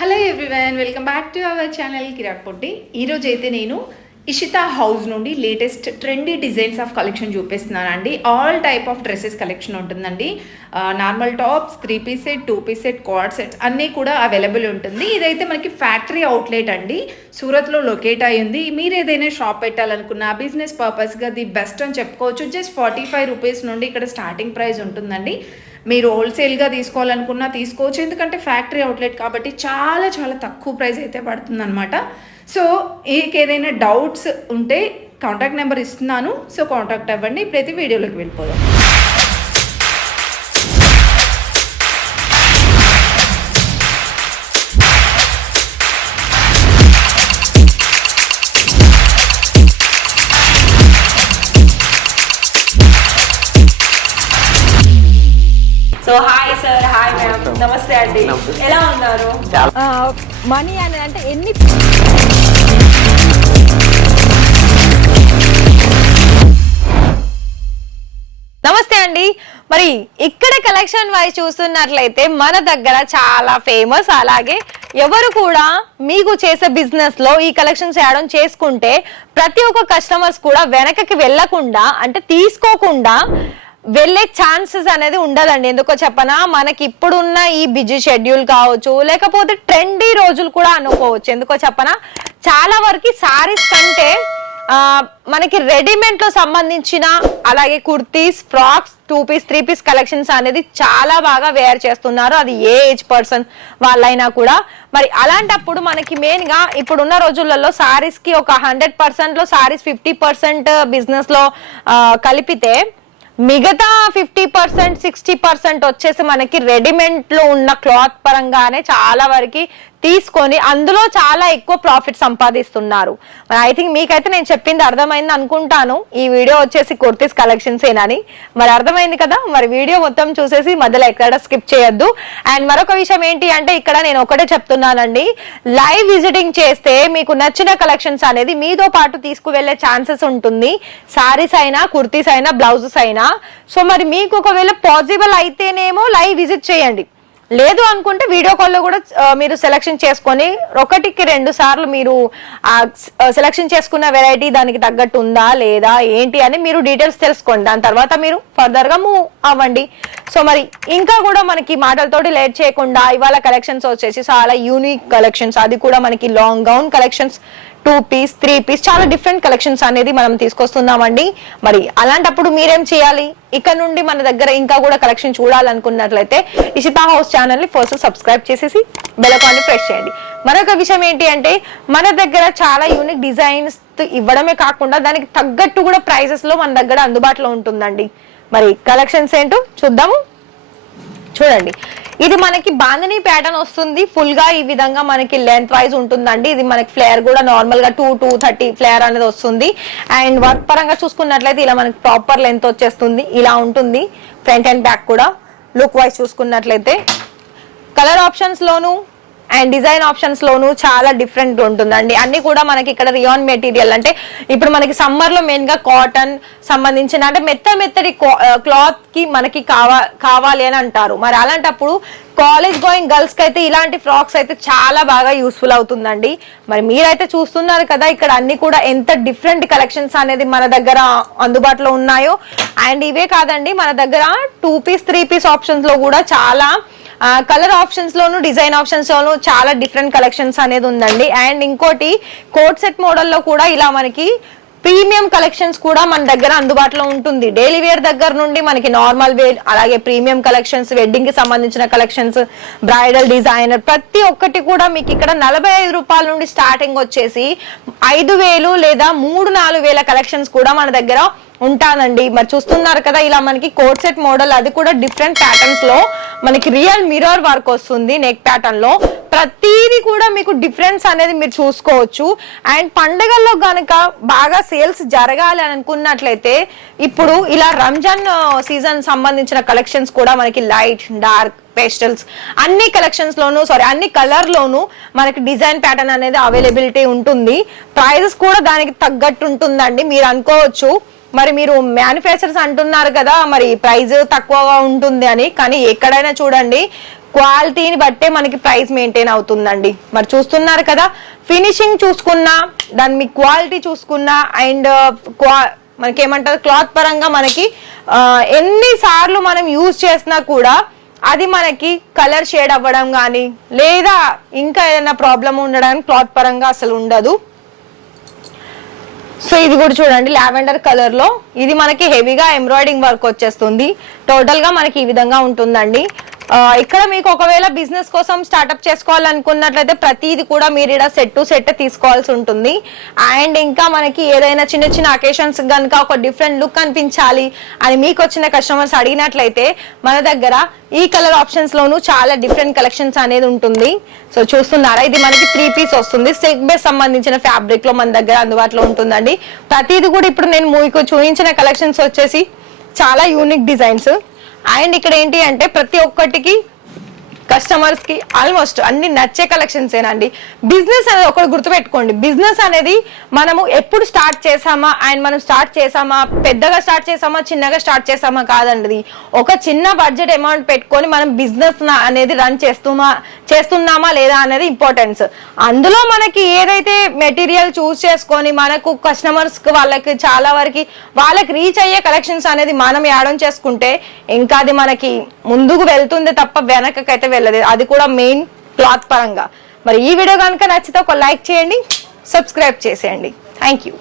Hello everyone, welcome back to our channel Kirak Potti. ఈరోజు అయితే నేను ఇషితా హౌస్ నుండి latest trendy designs of collection చూపిస్తున్నాను అండి. All type of dresses collection ఉంటుందండి. Normal tops, 3 piece set, 2 piece set, quad sets అన్నీ కూడా అవైలబుల్ ఉంటుంది. ఇదైతే మనకి ఫ్యాక్టరీ అవుట్లెట్ అండి, సూరత్లో లొకేట్ అయ్యింది. మీరు ఏదైనా షాప్ పెట్టాలనుకున్న బిజినెస్ పర్పస్గా ది బెస్ట్ అని చెప్పుకోవచ్చు. జస్ట్ 45 రూపీస్ నుండి ఇక్కడ స్టార్టింగ్ ప్రైస్ ఉంటుందండి. మీరు హోల్సేల్గా తీసుకోవాలనుకున్నా తీసుకోవచ్చు, ఎందుకంటే ఫ్యాక్టరీ అవుట్లెట్ కాబట్టి చాలా చాలా తక్కువ ప్రైస్ అయితే పడుతుంది అనమాట. సో మీకు ఏదైనా డౌట్స్ ఉంటే కాంటాక్ట్ నెంబర్ ఇస్తున్నాను, సో కాంటాక్ట్ అవ్వండి. ప్రతి వీడియోలోకి వెళ్ళిపోదాం. So hi sir, hi ma'am, నమస్తే అండి. ఎలా ఉన్నారు? మనీ అని అంటే ఎన్ని నమస్తే అండి. మరి ఇక్కడ కలెక్షన్ వైజ్ చూస్తున్నట్లయితే మన దగ్గర చాలా ఫేమస్, అలాగే ఎవరు కూడా మీకు చేసే బిజినెస్ లో ఈ కలెక్షన్ చేయడం చేసుకుంటే ప్రతి ఒక్క కస్టమర్స్ కూడా వెనకకి వెళ్ళకుండా అంటే తీసుకోకుండా వెళ్ళే ఛాన్సెస్ అనేది ఉండదండి. ఎందుకో చెప్పనా, మనకి ఇప్పుడున్న ఈ బిజీ షెడ్యూల్ కావచ్చు, లేకపోతే ట్రెండీ రోజులు కూడా అనుకోవచ్చు. ఎందుకో చెప్పనా, చాలా వరకు సారీస్ కంటే మనకి రెడీమేడ్ లో సంబంధించిన అలాగే kurtis, frocks, 2 piece 3 piece collections అనేది చాలా బాగా వేర్ చేస్తున్నారు. అది ఏ ఏజ్ పర్సన్ వాళ్ళైనా కూడా. మరి అలాంటప్పుడు మనకి మెయిన్ గా ఇప్పుడున్న రోజులలో సారీస్ కి ఒక 100% లో సారీస్ 50% బిజినెస్ లో కలిపితే మిగతా 50% 60% వచ్చేసి మనకి రెడీమేడ్ లో ఉన్న క్లాత్ పరంగానే చాలా వరకు తీసుకొని అందులో చాలా ఎక్కువ ప్రాఫిట్ సంపాదిస్తున్నారు. మరి ఐ థింక్ మీకైతే నేను చెప్పింది అర్థమైంది అనుకుంటాను. ఈ వీడియో వచ్చేసి కుర్తీస్ కలెక్షన్స్ ఏనని మరి అర్థమైంది కదా. మరి వీడియో మొత్తం చూసేసి మధ్యలో ఎక్కడ స్కిప్ చేయొద్దు. అండ్ మరొక విషయం ఏంటి అంటే, ఇక్కడ నేను ఒకటే చెప్తున్నానండి, లైవ్ విజిటింగ్ చేస్తే మీకు నచ్చిన కలెక్షన్స్ అనేది మీతో పాటు తీసుకువెళ్లే ఛాన్సెస్ ఉంటుంది. సారీస్ అయినా, కుర్తీస్ అయినా, బ్లౌజెస్ అయినా. సో మరి మీకు ఒకవేళ పాసిబుల్ అయితేనేమో లైవ్ విజిట్ చేయండి, లేదు అనుకుంటే వీడియో కాల్లో కూడా మీరు సెలెక్షన్ చేసుకొని 1కి 2 సార్లు మీరు సెలెక్షన్ చేసుకున్న వెరైటీ దానికి తగ్గట్టు ఉందా లేదా ఏంటి అని మీరు డీటెయిల్స్ తెలుసుకోండి. దాని తర్వాత మీరు ఫర్దర్ గా మూవ్ అవ్వండి. సో మరి ఇంకా కూడా మనకి మాటలతోటి లేట్ చేయకుండా ఇవాళ కలెక్షన్స్ వచ్చేసి చాలా యూనిక్ కలెక్షన్స్, అది కూడా మనకి long gown collections, 2 piece 3 piece చాలా డిఫరెంట్ కలెక్షన్స్ అనేది మనం తీసుకొస్తున్నామండి. మరి అలాంటప్పుడు మీరేం చేయాలి, ఇక్కడ నుండి మన దగ్గర ఇంకా కూడా కలెక్షన్ చూడాలనుకున్నట్లయితే ఇషితా హౌస్ ఛానల్ ని ఫస్ట్ సబ్స్క్రైబ్ చేసేసి బెల్ ఐకాన్ ని ప్రెస్ చేయండి. మరొక విషయం ఏంటి అంటే, మన దగ్గర చాలా యూనిక్ డిజైన్స్ ఇవ్వడమే కాకుండా దానికి తగ్గట్టు కూడా ప్రైజెస్ లో మన దగ్గర అందుబాటులో ఉంటుందండి. మరి కలెక్షన్స్ ఏంటో చూద్దాము. చూడండి, ఇది మనకి బాందినీ ప్యాటర్న్ వస్తుంది. ఫుల్ గా ఈ విధంగా మనకి లెంత్ వైజ్ ఉంటుందండి. ఇది మనకి ఫ్లేర్ కూడా నార్మల్ గా 230 ఫ్లేర్ అనేది వస్తుంది. అండ్ వర్క్ పరంగా చూసుకున్నట్లయితే ఇలా మనకి ప్రాపర్ లెంత్ వచ్చేస్తుంది. ఇలా ఉంటుంది ఫ్రంట్ అండ్ బ్యాక్ కూడా. లుక్ వైజ్ చూసుకున్నట్లయితే కలర్ ఆప్షన్స్ లోను అండ్ డిజైన్ ఆప్షన్స్ లోను చాలా డిఫరెంట్ ఉంటుందండి. అన్ని కూడా మనకి ఇక్కడ రియాన్ మెటీరియల్, అంటే ఇప్పుడు మనకి సమ్మర్ లో మెయిన్ గా కాటన్ సంబంధించిన అంటే మెత్తడి క్లాత్ కి మనకి కావాలి అని అంటారు. మరి అలాంటప్పుడు కాలేజ్ గోయింగ్ గర్ల్స్ కి అయితే ఇలాంటి ఫ్రాక్స్ అయితే చాలా బాగా యూస్ఫుల్ అవుతుందండి. మరి మీరైతే చూస్తున్నారు కదా ఇక్కడ అన్ని కూడా ఎంత డిఫరెంట్ కలెక్షన్స్ అనేది మన దగ్గర అందుబాటులో ఉన్నాయో. అండ్ ఇవే కాదండి, మన దగ్గర 2 పీస్ 3 పీస్ ఆప్షన్స్ లో కూడా చాలా కలర్ ఆప్షన్స్ లోను, డిజైన్ ఆప్షన్స్ లోను చాలా డిఫరెంట్ కలెక్షన్స్ అనేది ఉందండి. అండ్ ఇంకోటి కోట్ సెట్ మోడల్లో కూడా ఇలా మనకి ప్రీమియం కలెక్షన్స్ కూడా మన దగ్గర అందుబాటులో ఉంటుంది. డైలీ వేర్ దగ్గర నుండి మనకి నార్మల్ వేర్, అలాగే ప్రీమియం కలెక్షన్స్, వెడ్డింగ్ కి సంబంధించిన కలెక్షన్స్, బ్రైడల్ డిజైనర్ ప్రతి ఒక్కటి కూడా మీకు ఇక్కడ 45 రూపాయల నుండి స్టార్టింగ్ వచ్చేసి 5,000 లేదా 3-4 వేల కలెక్షన్స్ కూడా మన దగ్గర ఉంటానండి. మరి చూస్తున్నారు కదా ఇలా మనకి కోట్ సెట్ మోడల్, అది కూడా డిఫరెంట్ ప్యాటర్న్స్ లో మనకి రియల్ మిర్రర్ వర్క్ వస్తుంది నెక్ ప్యాటర్న్ లో. ప్రతిదీ కూడా మీకు డిఫరెన్స్ అనేది మీరు చూసుకోవచ్చు. అండ్ పండగల్లో గనక బాగా సేల్స్ జరగాలి అని అనుకున్నట్లయితే ఇప్పుడు ఇలా రంజాన్ సీజన్ సంబంధించిన కలెక్షన్స్ కూడా మనకి లైట్, డార్క్, పేస్టల్స్ అన్ని కలెక్షన్స్ లోను అన్ని కలర్ లోను మనకి డిజైన్ ప్యాటర్న్ అనేది అవైలబిలిటీ ఉంటుంది. ప్రైజెస్ కూడా దానికి తగ్గట్టు ఉంటుందండి. మీరు అనుకోవచ్చు మరి మీరు మ్యానుఫ్యాక్చరర్స్ అంటున్నారు కదా మరి ప్రైస్ తక్కువగా ఉంటుంది అని, కానీ ఎక్కడైనా చూడండి క్వాలిటీని బట్టే మనకి ప్రైస్ మెయింటైన్ అవుతుందండి. మరి చూస్తున్నారు కదా, ఫినిషింగ్ చూసుకున్నా, దాని మీ క్వాలిటీ చూసుకున్నా, అండ్ మనకి ఏమంటారు క్లాత్ పరంగా మనకి ఎన్నిసార్లు మనం యూజ్ చేసినా కూడా అది మనకి కలర్ షేడ్ అవ్వడం కానీ లేదా ఇంకా ఏదైనా ప్రాబ్లం ఉండడానికి క్లాత్ పరంగా అసలు ఉండదు. సో ఇది కూడా చూడండి, లావెండర్ కలర్ లో ఇది మనకి హెవీగా ఎంబ్రాయిడింగ్ వర్క్ వచ్చేస్తుంది. టోటల్ గా మనకి ఈ విధంగా ఉంటుందండి. ఇక్కడ మీకు ఒకవేళ బిజినెస్ కోసం స్టార్ట్అప్ చేసుకోవాలనుకున్నట్లయితే ప్రతిది కూడా మీరు ఇక్కడ సెట్ టు సెట్ తీసుకోవాల్సి ఉంటుంది. అండ్ ఇంకా మనకి ఏదైనా చిన్న చిన్న అకేషన్స్ కనుక ఒక డిఫరెంట్ లుక్ అనిపించాలి అని మీకు వచ్చిన కస్టమర్స్ అడిగినట్లయితే మన దగ్గర ఈ కలర్ ఆప్షన్స్ లోను చాలా డిఫరెంట్ కలెక్షన్స్ అనేది ఉంటుంది. సో చూస్తున్నారా, ఇది మనకి 3 పీస్ వస్తుంది. సిల్క్ బేస్ సంబంధించిన ఫ్యాబ్రిక్ లో మన దగ్గర అందుబాటులో ఉంటుందండి. ప్రతిది కూడా ఇప్పుడు నేను మీకు చూపించిన కలెక్షన్స్ వచ్చేసి చాలా యూనిక్ డిజైన్స్. అండ్ ఇక్కడ ఏంటి అంటే ప్రతి ఒక్కటికి కస్టమర్స్ కి ఆల్మోస్ట్ అన్ని నచ్చే కలెక్షన్స్ ఏనండి. బిజినెస్ అనేది ఒకటి గుర్తుపెట్టుకోండి, బిజినెస్ అనేది మనము ఎప్పుడు స్టార్ట్ చేసామా అండ్ మనం స్టార్ట్ చేసామా, పెద్దగా స్టార్ట్ చేసామా, చిన్నగా స్టార్ట్ చేసామా కాదండి. ఒక చిన్న బడ్జెట్ అమౌంట్ పెట్టుకొని మనం బిజినెస్ అనేది రన్ చేస్తున్నామా లేదా అనేది ఇంపార్టెన్స్. అందులో మనకి ఏదైతే మెటీరియల్ చూస్ చేసుకొని మనకు కస్టమర్స్ వాళ్ళకి చాలా వరకు వాళ్ళకి రీచ్ అయ్యే కలెక్షన్స్ అనేది మనం యాడ్ చేసుకుంటే ఇంకా అది మనకి ముందుకు వెళ్తుంది తప్ప వెనకకైతే వెళ్ళదు. అది కూడా మెయిన్ క్లాత్ పరంగా. మరి ఈ వీడియో కనుక నచ్చితే ఒక లైక్ చేయండి, సబ్స్క్రైబ్ చేసేయండి. Thank you.